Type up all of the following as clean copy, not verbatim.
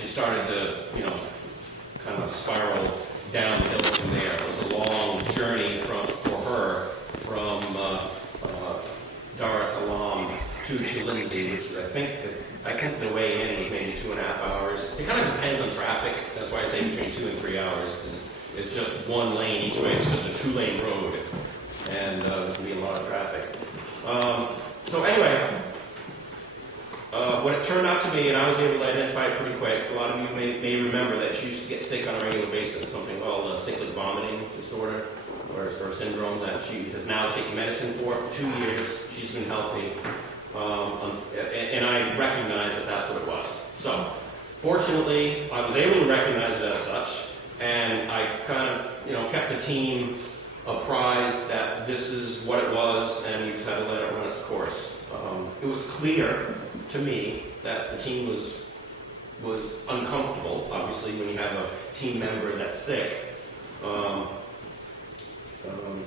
she started to, kind of spiral downhill from there. It was a long journey for her from Dar es Salaam to Chilinzi, which I think the way in was maybe 2.5 hours. It kind of depends on traffic. That's why I say between 2 and 3 hours, because it's just one lane each way. It's just a 2-lane road, and there can be a lot of traffic. So anyway, what it turned out to be, and I was able to identify it pretty quick, a lot of you may remember that she used to get sick on a regular basis, something called cyclic vomiting disorder or syndrome that she has now taken medicine for 2 years. She's been healthy, and I recognize that that's what it was. So fortunately, I was able to recognize it as such, and I kind of kept the team apprised that this is what it was, and we just had to let it run its course. It was clear to me that the team was uncomfortable. Obviously, when you have a team member that's sick,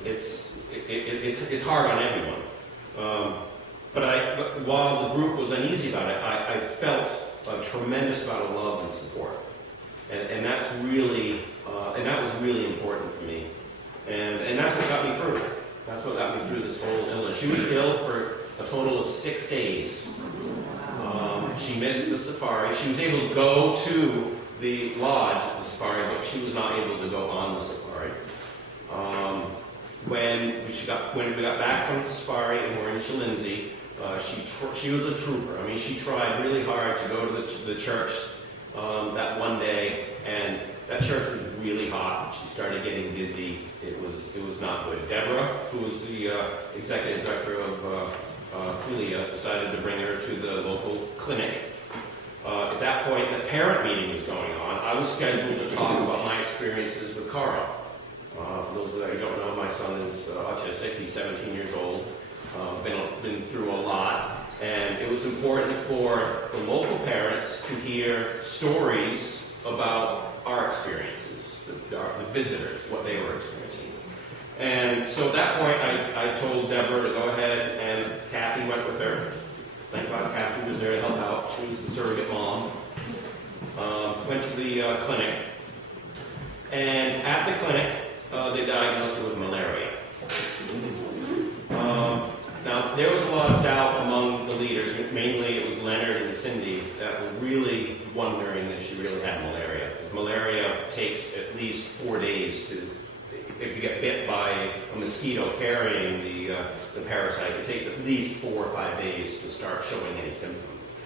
it's hard on everyone. But while the group was uneasy about it, I felt a tremendous amount of love and support, and that was really important for me. And that's what got me through. That's what got me through this whole illness. She was ill for a total of 6 days. She missed the safari. She was able to go to the lodge at the safari, but she was not able to go on the safari. When we got back from the safari and we're in Chilinzi, she was a trooper. I mean, she tried really hard to go to the church that one day, and that church was really hot. She started getting dizzy. It was not good. Deborah, who was the executive director of Kulia, decided to bring her to the local clinic. At that point, the parent meeting was going on. I was scheduled to talk about my experiences with Cara. For those of you who don't know, my son is autistic. He's 17 years old. Been through a lot. And it was important for the local parents to hear stories about our experiences, the visitors, what they were experiencing. And so at that point, I told Deborah to go ahead, and Kathy went with her. Thank God Kathy was there to help out. She was the surrogate mom. Went to the clinic. And at the clinic, they diagnosed her with malaria. Now, there was a lot of doubt among the leaders. Mainly it was Leonard and Cindy that were really wondering if she really had malaria. Malaria takes at least 4 days if you get bit by a mosquito carrying the parasite, it takes at least 4 or 5 days to start showing any symptoms.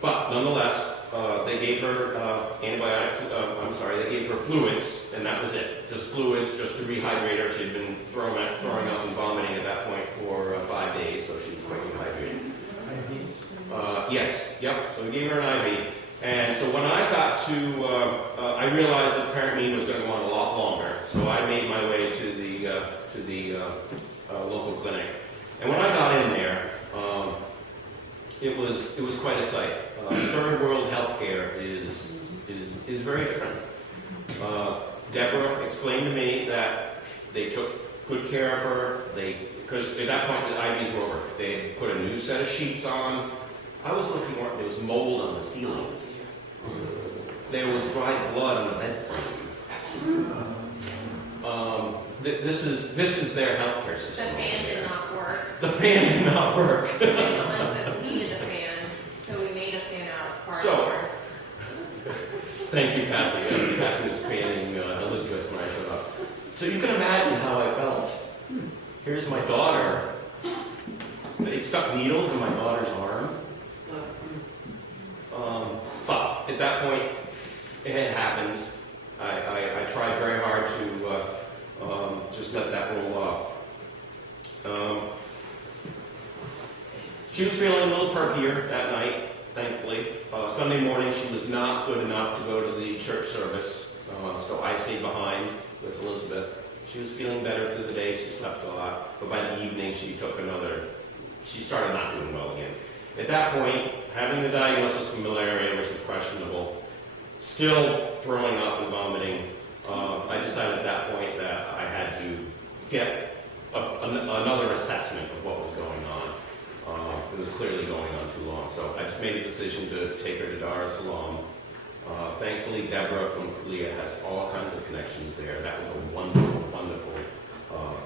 But nonetheless, they gave her they gave her fluids, and that was it. Just fluids, just to rehydrate her. She had been throwing up and vomiting at that point for 5 days, so she was quite dehydrated. Yes, yep, so we gave her an IV. And so when I got to, I realized that the parent meeting was going to go on a lot longer, so I made my way to the local clinic. And when I got in there, it was quite a sight. Third world healthcare is very different. Deborah explained to me that they took good care of her. Because at that point the IVs were over. They had put a new set of sheets on. I was looking where there was mold on the ceilings. There was dried blood on the bed frame. This is their healthcare system. The fan did not work. The fan did not work. The ones needed a fan, so we made a fan out of cardboard. Thank you, Kathy. Yes, Kathy was fanning Elizabeth when I showed up. So you can imagine how I felt. Here's my daughter. They stuck needles in my daughter's arm. But at that point, it had happened. I tried very hard to just let that roll off. She was feeling a little perkier that night, thankfully. Sunday morning, she was not good enough to go to the church service, so I stayed behind with Elizabeth. She was feeling better through the day. She slept a lot, but by the evening, she started not doing well again. At that point, having the diagnosis of malaria, which was questionable, still throwing up and vomiting, I decided at that point that I had to get another assessment of what was going on. it was clearly going on too long. So I just made a decision to take her to Dar es Salaam. Thankfully, Deborah from Kulia has all kinds of connections there. That was a wonderful, wonderful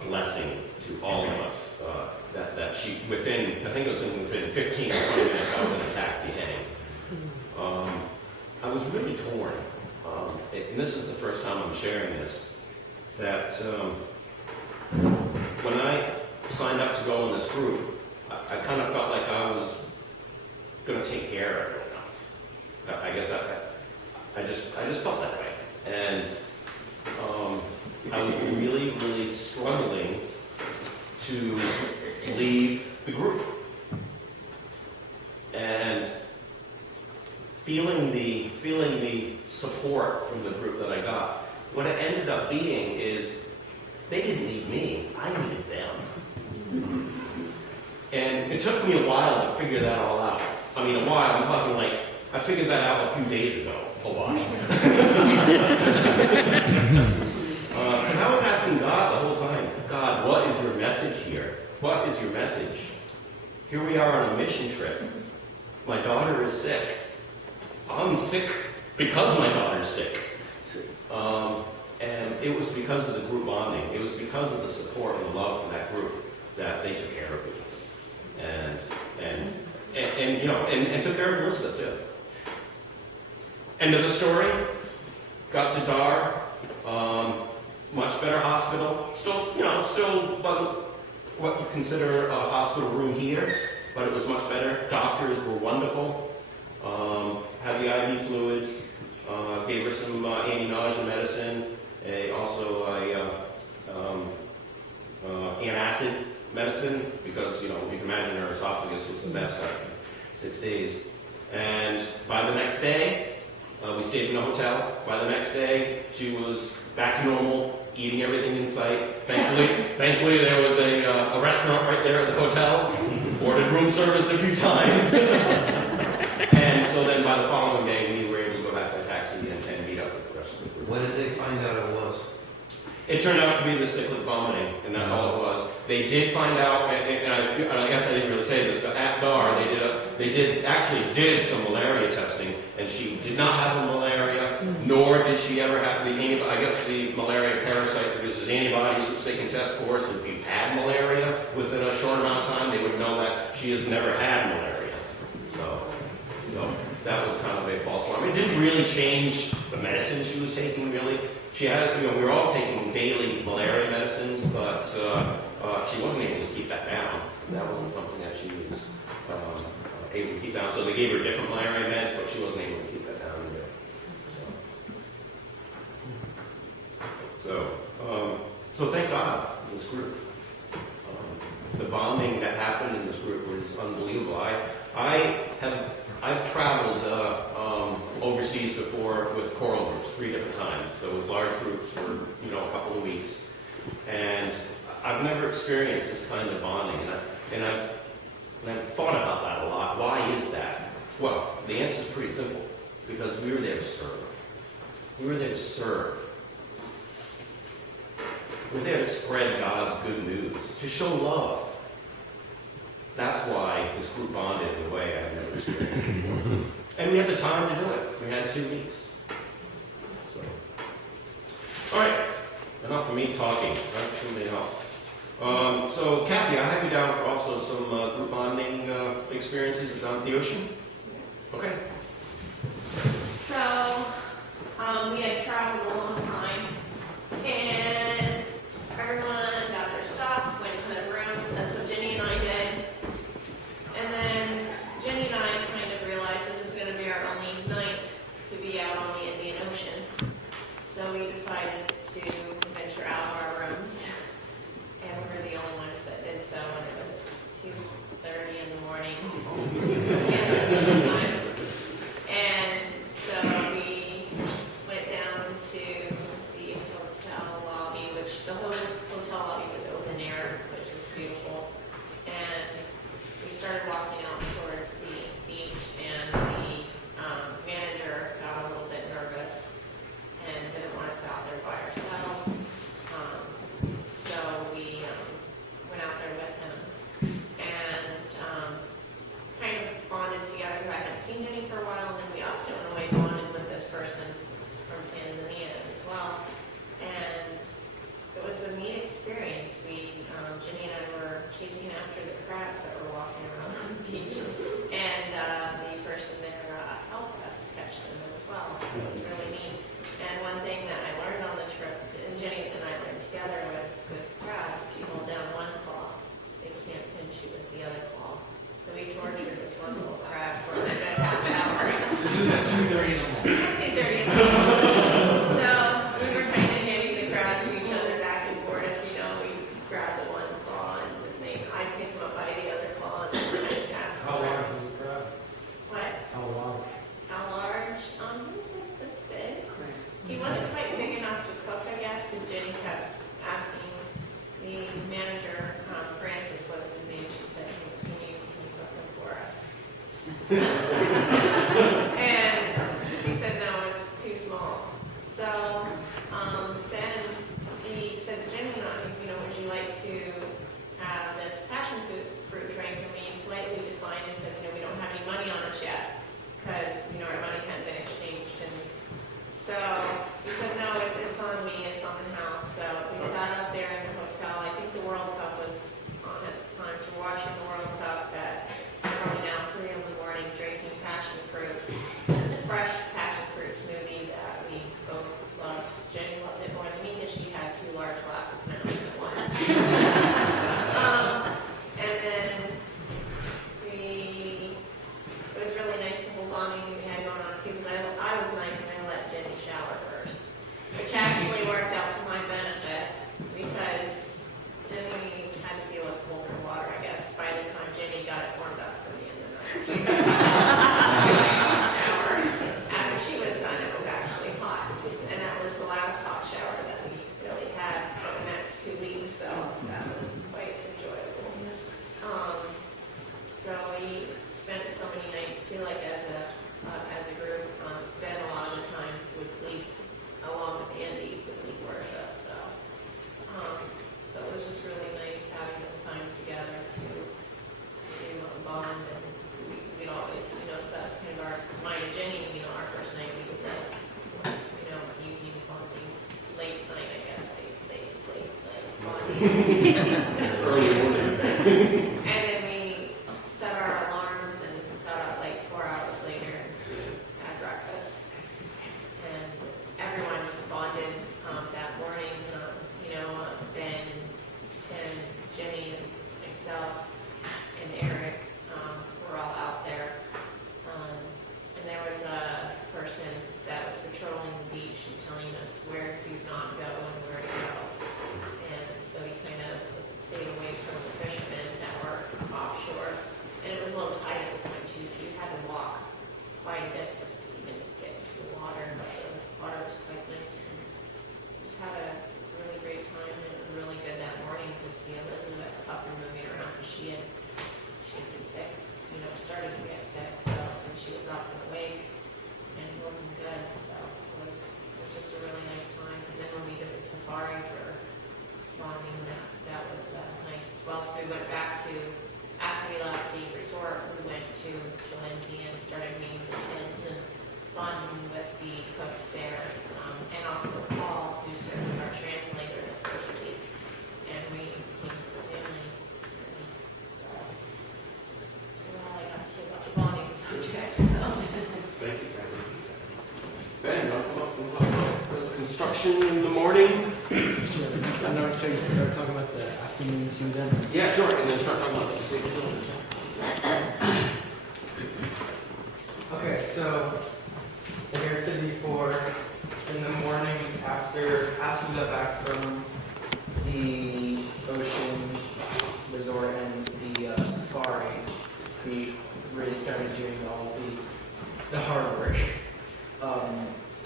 blessing to all of us. That she, within, I think it was within 15 or 20 minutes, I was in a taxi heading. I was really torn. And this is the first time I'm sharing this, that when I signed up to go in this group, I kind of felt like I was going to take care of everyone else. I guess I just felt that way. And I was really, really struggling to leave the group. And feeling the support from the group that I got, what it ended up being is they didn't need me, I needed them. And it took me a while to figure that all out. I mean, a while, I'm talking like, I figured that out a few days ago, a while. Because I was asking God the whole time, God, what is your message here? What is your message? Here we are on a mission trip. My daughter is sick. I'm sick because my daughter's sick. And it was because of the group bonding. It was because of the support and the love from that group that they took care of me. And took care of Elizabeth too. End of the story. Got to Dar. Much better hospital. Still wasn't what you consider a hospital room here, but it was much better. Doctors were wonderful. Had the IV fluids. Gave her some anti-nausea medicine. Also antacid medicine, because you can imagine her esophagus was the best after 6 days. And by the next day, we stayed in a hotel. By the next day, she was back to normal, eating everything in sight. Thankfully there was a restaurant right there at the hotel. Ordered room service a few times. And so then by the following day, we were able to go back to the taxi and meet up with the rest of the group. When did they find out it was? It turned out to be the cyclic vomiting, and that's all it was. They did find out, and I guess I didn't really say this, but at DAR they did some malaria testing, and she did not have the malaria, nor did she ever have I guess the malaria parasite produces antibodies, which they can test for. So if you've had malaria within a short amount of time, they would know that she has never had malaria. So that was kind of a false alarm. It didn't really change the medicine she was taking, really. She had, we were all taking daily malaria medicines, but she wasn't able to keep that down. That wasn't something that she was able to keep down. So they gave her different malaria meds, but she wasn't able to keep that down either. So thank God for this group. The bonding that happened in this group was unbelievable. I've traveled overseas before with choral groups 3 different times, so with large groups for a couple of weeks, and I've never experienced this kind of bonding, and I've thought about that a lot. Why is that? Well, the answer is pretty simple: because we were there to serve. We were there to serve. We're there to spread God's good news, to show love. That's why this group bonded in a way I've never experienced before. And we had the time to do it. We had 2 weeks. So, all right, enough of me talking. Right, something else. So, Kathy, I have you down for also some group bonding experiences down at the ocean. Okay. So, we had traveled a long time, and everyone got their stuff, went to their rooms. That's what Jenny and I did. And then Jenny and I kind of realized this is going to be our only night to be out on the Indian Ocean. So we decided to venture out of our rooms. And we were the only ones that did so, and it was 2:30 in the morning. was at 2:30 in the morning. At 2:30 in the morning. So we were kind of handing the crowd to each other back and forth. You know, we grabbed the one claw and then I'd pick them up by the other claw and then kind of pass them. How large was the crowd? What? How large? How large? He was like this big. He wasn't quite big enough to cook, I guess, because Jenny kept asking the manager, Francis was his name, she said, can you cook them for us? And he said, no, it's too small. So then he said to Jenny and I, you know, would you like to have this passion fruit drink? And we politely declined and said, you know, we don't have any money on us yet because, you know, our money hadn't been exchanged. And so we said, no, it's on me, it's on the house. So we sat up there in the hotel. I think the World Cup was on at the time, so we're watching the World Cup at probably now 3 in the morning, drinking passion fruit. This fresh passion fruit smoothie that we both loved. Jenny loved it more than me because she had 2 large glasses now than one. And then it was really nice the whole bonding we had going on too. I was nice and I let Jenny shower first, which actually worked out to my benefit because Jenny had to deal with colder water, I guess, by the time Jenny got it warmed up for me in the night. Shower. After she was done, it was actually hot, and that was the last hot shower that we really had for the next 2 weeks, so that was quite enjoyable. So we spent so many nights too, like as a group. Ben a lot of the times would lead, along with Andy, would lead worship. So it was just really nice having those times together to bond, and we'd always, you know, so that was kind of mine and Jenny, you know, our first night we would like, you know, evening bonding, late night, I guess, late night bonding. Early morning. And then we set our alarms and got up like 4 hours later and had breakfast. And everyone bonded that morning. You know, Ben, Tim, Jenny, and myself, and Eric were all out there. And there was a person that was patrolling the beach and telling us where to not go and where to go. And so we kind of stayed away from the fishermen that were offshore. And it was a little tight at the time too, so you had to walk quite a distance to even get into the water. But the water was quite nice, and we just had a really great time. And it was really good that morning to see Elizabeth up and moving around because she had been sick, you know, started to get sick. So and she was up and awake and looking good. So it was just a really nice time. And then when we did the safari for bonding, that was nice as well. So we went back to, after we left the resort, we went to Lindsay and started meeting the kids and bonding with the cook there, and also Paul, who served as our translator the first week. And we came to the family. And so that's all I got to say about the bonding subject. So. Thank you, Ben. Ben, you want to come up and talk about the construction in the morning? I'm not sure you start talking about the afternoon too then. Yeah, sure, and then start talking about the big building. Okay, so like I said before, in the mornings after we got back from the ocean resort and the safari, we really started doing all the hard work.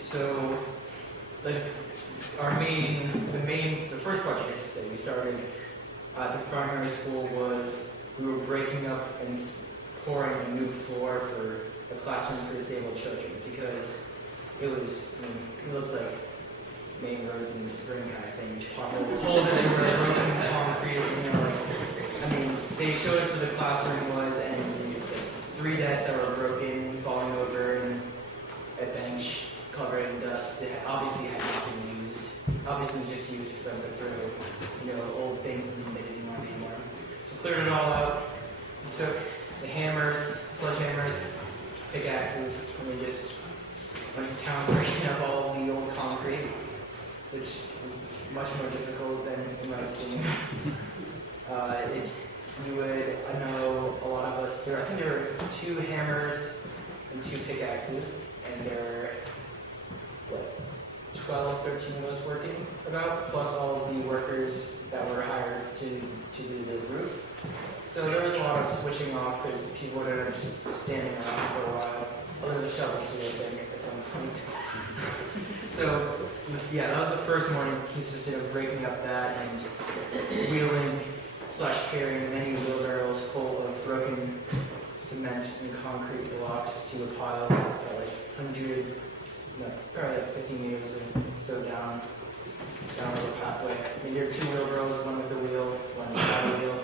So like the first project I should say we started at the primary school was we were breaking up and pouring a new floor for a classroom for disabled children because it was, it looked like main roads in the spring kind of things. Holes in it were broken concrete, they showed us what the classroom was, and it was like 3 desks that were broken, falling over, and a bench covered in dust. It obviously had not been used. Obviously it was just used for them to throw, old things and they didn't want anymore. So cleared it all out. We took the hammers, sledgehammers, pickaxes, and we just went to town breaking up all the old concrete, which was much more difficult than it might seem. I know a lot of us, I think there were 2 hammers and 2 pickaxes, and there are, 12, 13 of us working about, plus all of the workers that were hired to do the roof. So there was a lot of switching off because people were just standing around for a while. Well, there was a shovel too, I think, at some point. So, yeah, that was the first morning. Consisted of breaking up that and wheeling / carrying many wheelbarrows full of broken cement and concrete blocks to a pile at like 100, no, probably like 50 meters or so down the pathway. I mean, there are 2 wheelbarrows, one with a wheel, one without a wheel.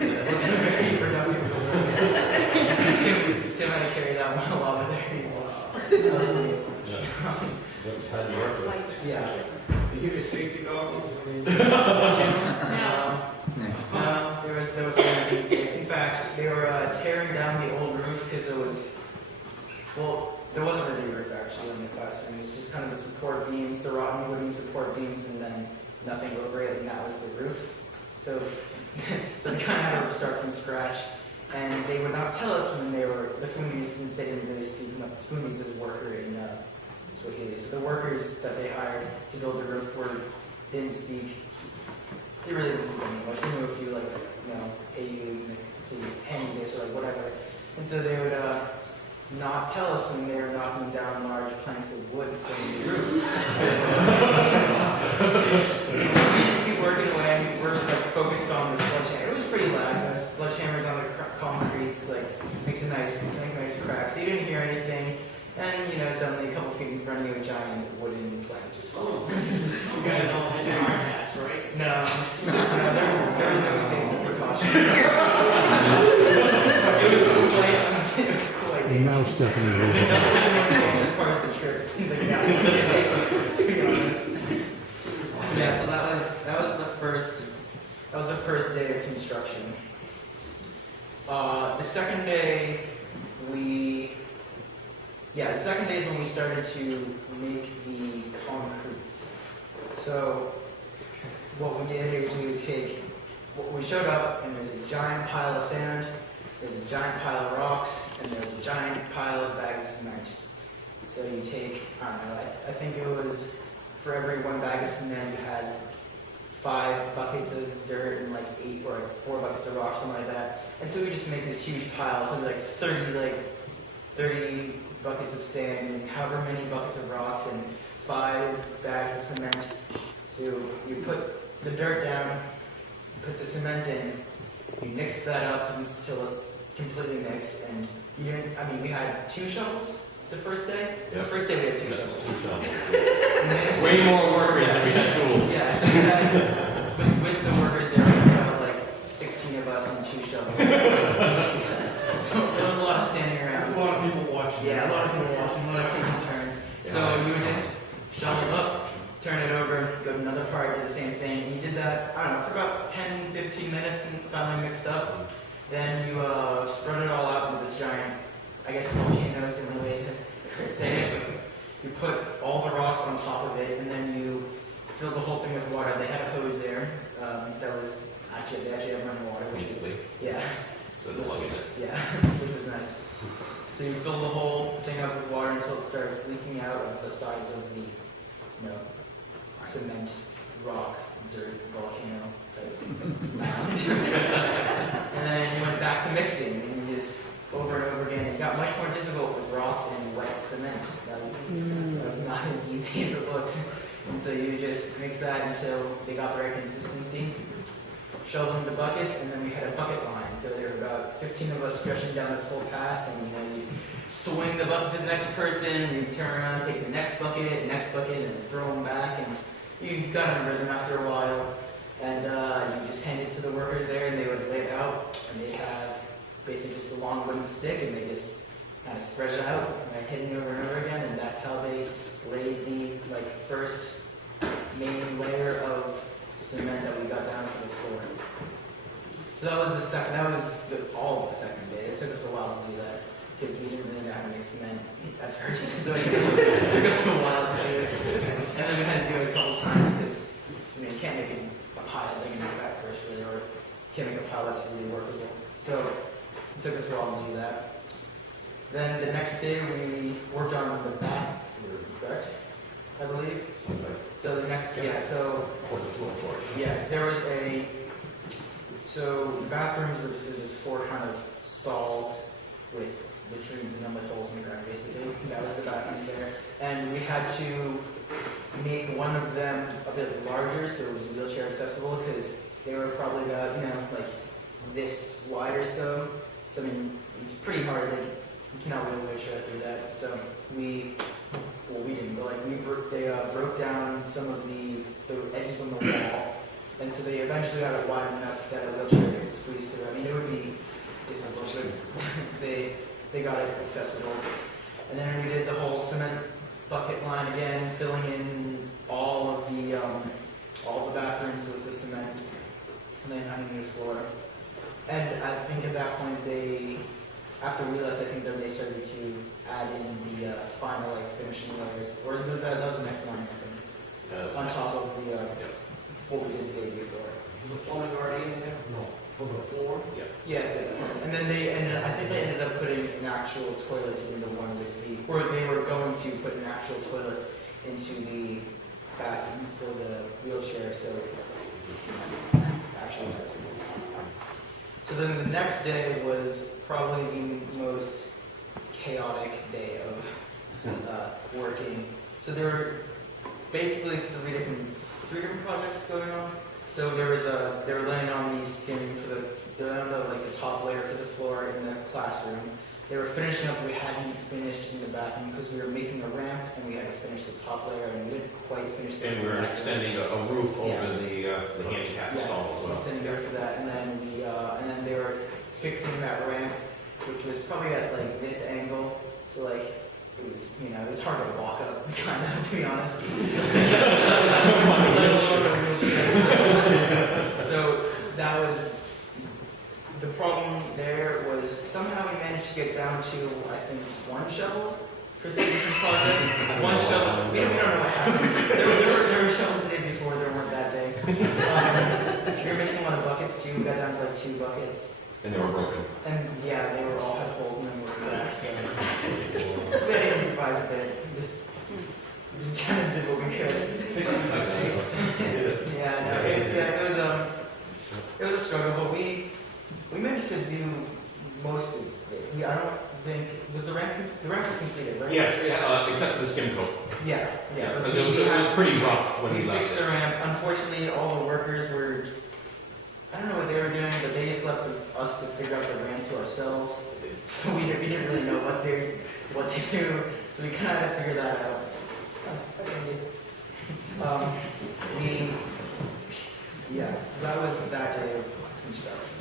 It wasn't very productive. Tim had to carry that one along with there. That was funny. Yeah. Did you get safety goggles when you? No. There was something safe. In fact, they were tearing down the old roof because it was, well, there wasn't really a roof actually in the classroom. It was just kind of the support beams, the rotten wooden support beams, and then nothing over it, and that was the roof. So they kind of had to start from scratch. And they would not tell us when they were, the Fundis, since they didn't really speak much. Fundis is a worker in Swahili. So the workers that they hired to build the roof didn't they really didn't speak English. They knew a few, like, hey you, please, hand me this, or like whatever. And so they would not tell us when they were knocking down large planks of wood from the roof. So we just be working away, and we were like focused on the sledgehammer. It was pretty loud. The sledgehammer's on the concrete, like makes a nice crack. So you didn't hear anything, and suddenly a couple feet in front of you, a giant wooden plank just falls. You guys all had your hard hats, right? No, there were no safety precautions. It was quite Now Stephanie will. That was one of the most dangerous parts of the trip. To be honest. Yeah, so that was the first day of construction. The second day is when we started to make the concrete. So what we did is we showed up, and there's a giant pile of sand, there's a giant pile of rocks, and there's a giant pile of bags of cement. So you take, I don't know, I think it was, for every 1 bag of cement, you had 5 buckets of dirt and like 8 or like 4 buckets of rock, something like that. And so we just make this huge pile, so like 30 buckets of sand and however many buckets of rocks and 5 bags of cement. So you put the dirt down, you put the cement in, you mix that up until it's completely mixed, and we had 2 shovels the first day. Yeah. The first day we had 2 shovels. Way more workers than we had tools. Yeah, so we had, with the workers there, we had like 16 of us and 2 shovels. So there was a lot of standing around. A lot of people watching. Yeah, a lot of people watching, a lot of taking turns. So you would just shovel up, turn it over, go to another part, do the same thing. And you did that, I don't know, for about 10, 15 minutes and finally mixed up. Then you spread it all out with this giant, I guess volcano is the only way to say it. You put all the rocks on top of it, and then you fill the whole thing with water. They had a hose there that was they actually had running water, which was yeah. So the lug in it. Yeah, which was nice. So you fill the whole thing up with water until it starts leaking out of the sides of the, cement, rock, dirt, volcano type mound. And then you went back to mixing, and you just over and over again. It got much more difficult with rocks and wet cement. That was not as easy as it looks. And so you just mix that until they got the right consistency. Shove them into buckets, and then we had a bucket line. So there were about 15 of us stretching down this whole path, and you swing the bucket to the next person, you turn around, take the next bucket, and throw them back, and you got in a rhythm after a while. And you just hand it to the workers there, and they would lay it out, and they'd have basically just a long wooden stick, and they just kind of spread it out, and hitting over and over again, and that's how they laid the first main layer of cement that we got down to the floor. So that was all of the second day. It took us a while to do that because we didn't really know how to make cement at first. So it took us a while to do it. And then we had to do it a couple times because you can't make a pile big enough at first really, or can't make a pile that's really workable. So it took us a while to do that. Then the next day we worked on the bathroom, correct? I believe. So the next, yeah, so Or the floor for it. yeah, there was so the bathrooms were just four kind of stalls with latrines and them with holes in the ground, basically. That was the bathroom there. And we had to make one of them a bit larger so it was wheelchair accessible because they were probably about, like this wide or so. So, I mean, it's pretty hard. Like, you cannot wheel a wheelchair through that. So we didn't, but like they broke down some of the edges on the wall. And so they eventually got it wide enough that a wheelchair could squeeze through. I mean, it would be difficult, but they got it accessible. And then we did the whole cement bucket line again, filling in all of the bathrooms with the cement, and then having a new floor. And I think at that point after we left, I think that they started to add in the final finishing layers, or that was the next morning, I think, on top of what we did the day before. The plumbing already in there? No. For the floor? Yeah, and then I think they ended up putting an actual toilet in the one with or they were going to put an actual toilet into the bathroom for the wheelchair, so it's actually accessible. So then the next day was probably the most chaotic day of working. So there were basically three different projects going on. So they were laying on the skin they're on the top layer for the floor in the classroom. They were finishing up. We hadn't finished in the bathroom because we were making a ramp and we had to finish the top layer and we didn't quite finish the And we were extending a roof over Yeah. the handicap stall as well. Extending there for that, and then they were fixing that ramp, which was probably at like this angle. So like it was hard to walk up, kind of, to be honest. So that was the problem. There was somehow we managed to get down to one shovel for 3 different projects. One shovel. We don't know what happened. There were shovels the day before. There weren't that day. We were missing a lot of buckets too. We got down to like 2 buckets. And they were broken. And yeah, they were all had holes in them were cracked. So we had to improvise a bit. Just kind of did what we could. It was a struggle, but we managed to do most of it. I don't think the ramp was completed, right? Yes, except for the skim coat. Yeah. Because it was pretty rough when we we left. fixed the ramp. Unfortunately, all the workers were. I don't know what they were doing, but they just left us to figure out the ramp to ourselves. So we didn't really know what to do. So we kind of had to figure that out. That's handy. So that was that day of construction.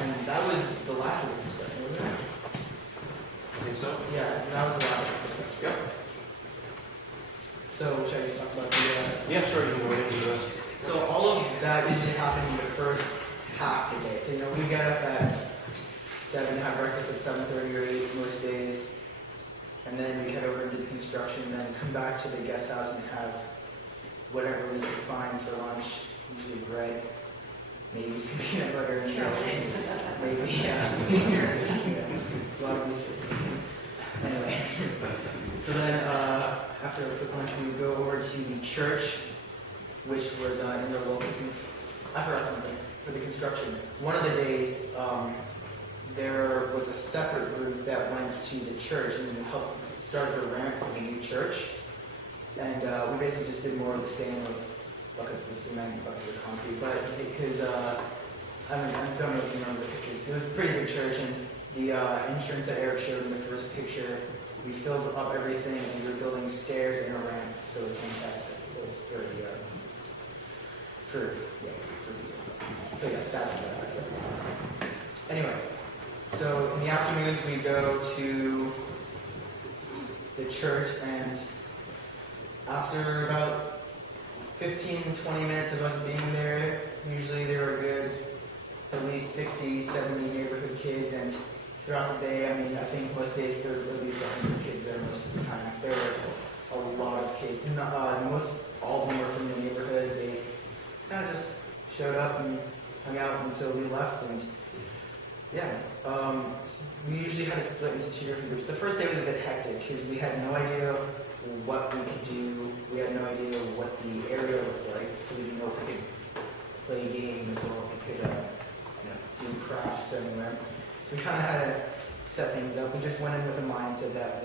And that was the last of the construction, wasn't it? I think so. Yeah, that was the last of the construction. Yep. So should I just talk about the... Yeah, sure, you can go ahead. So all of that usually happened in the first half of the day. So, we get up at 7, have breakfast at 7:30 or 8 most days, and then we head over into the construction, and then come back to the guest house and have whatever we could find for lunch, usually bread, maybe some peanut butter and Carrots. maybe, yeah. A lot of meat. Anyway, so then after a quick lunch, we would go over to the church, which was in the local. I forgot something for the construction. One of the days, there was a separate group that went to the church and helped start the ramp for the new church. And we basically just did more of the same of buckets of cement, buckets of concrete. But because I don't know if you remember the pictures. It was a pretty big church, and the entrance that Eric showed in the first picture, we filled up everything, and we were building stairs and a ramp, so it was accessible for the. So yeah, that's that. Anyway, so in the afternoons we go to the church, and after about 15-20 minutes of us being there, usually there were good at least 60-70 neighborhood kids, and throughout the day, I think most days there were at least 100 kids there most of the time. There were a lot of kids. All of them were from the neighborhood. They kind of just showed up and hung out until we left, and yeah, we usually had to split into two different groups. The first day was a bit hectic because we had no idea what we could do. We had no idea what the area looked like, so we didn't know if we could play games or if we could do crafts anywhere. So we kind of had to set things up. We just went in with a mindset that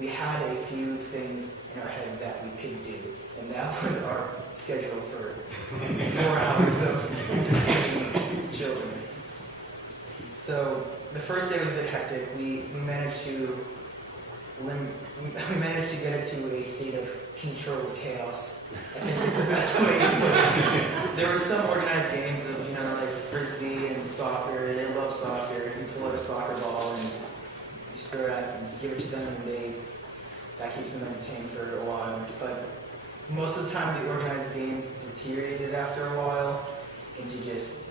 we had a few things in our head that we could do, and that was our schedule for 4 hours of entertaining children. So the first day was a bit hectic. We managed to get it to a state of controlled chaos, I think is the best way to put it. There were some organized games of, like frisbee and soccer. They love soccer. You pull out a soccer ball and you throw it at them, just give it to them, and that keeps them entertained for a while. But most of the time, the organized games deteriorated after a while into just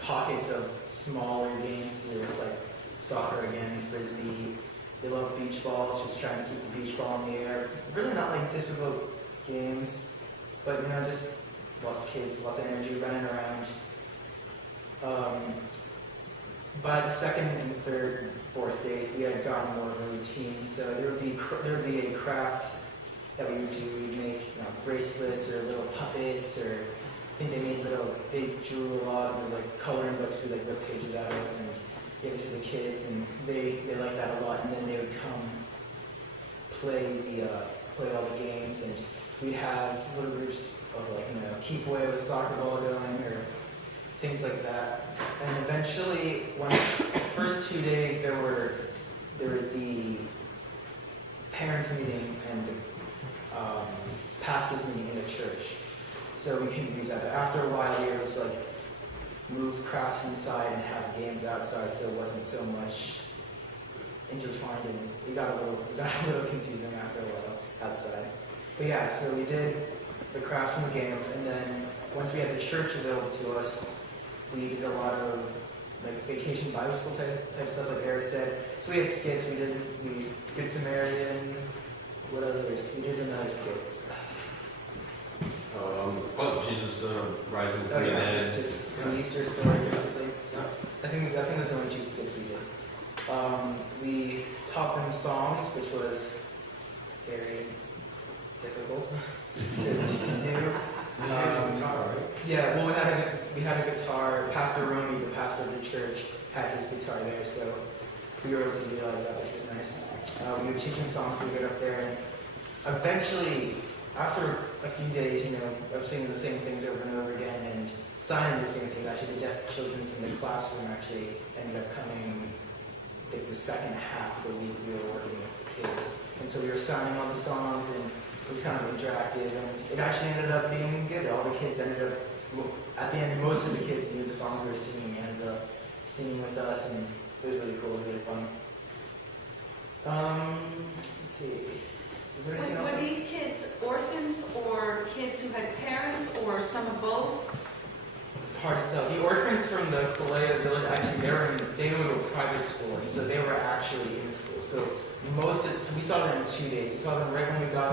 pockets of smaller games. They were like soccer again, frisbee. They love beach balls, just trying to keep the beach ball in the air. Really not like difficult games, but just lots of kids, lots of energy running around. By the second and third, fourth days, we had gotten more of a routine. So there would be a craft that we would do. We'd make bracelets or little puppets, or I think they drew a lot of like coloring books we like rip pages out of and give it to the kids, and they liked that a lot. And then they would come play all the games, and we'd have little groups of keep away with a soccer ball going or things like that. And eventually, the first 2 days, there was the parents meeting and the pastors meeting in the church. So we couldn't use that. But after a while, we were just move crafts inside and have games outside, so it wasn't so much intertwined, and it got a little confusing after a while outside. But yeah, so we did the crafts and the games, and then once we had the church available to us, we did a lot of vacation Bible school type stuff, like Eric said. So we had skits. We did Good Samaritan. What others? We did another skit. Jesus rising from Oh the yeah, dead. it's just the Easter story, basically. I think those are the only 2 skits we did. We taught them songs, which was very difficult to do. Yeah, well, we had a guitar. Pastor Romy, the pastor of the church, had his guitar there, so we were able to utilize that, which was nice. We would teach him songs. We would get up there, and eventually, after a few days, of singing the same things over and over again and signing the same things, actually, the deaf children from the classroom actually ended up coming. I think the second half of the week we were working with the kids, and so we were signing all the songs, and it was kind of interactive, and it actually ended up being good. All the kids ended up, at the end, most of the kids knew the songs we were singing and ended up singing with us, and it was really cool. It was really fun. Let's see. Is there anything else? Were these kids orphans or kids who had parents or some of both? Hard to tell. The orphans from the Kalea village, actually, they were to a private school, and so they were actually in school. So we saw them in 2 days. We saw them right when we got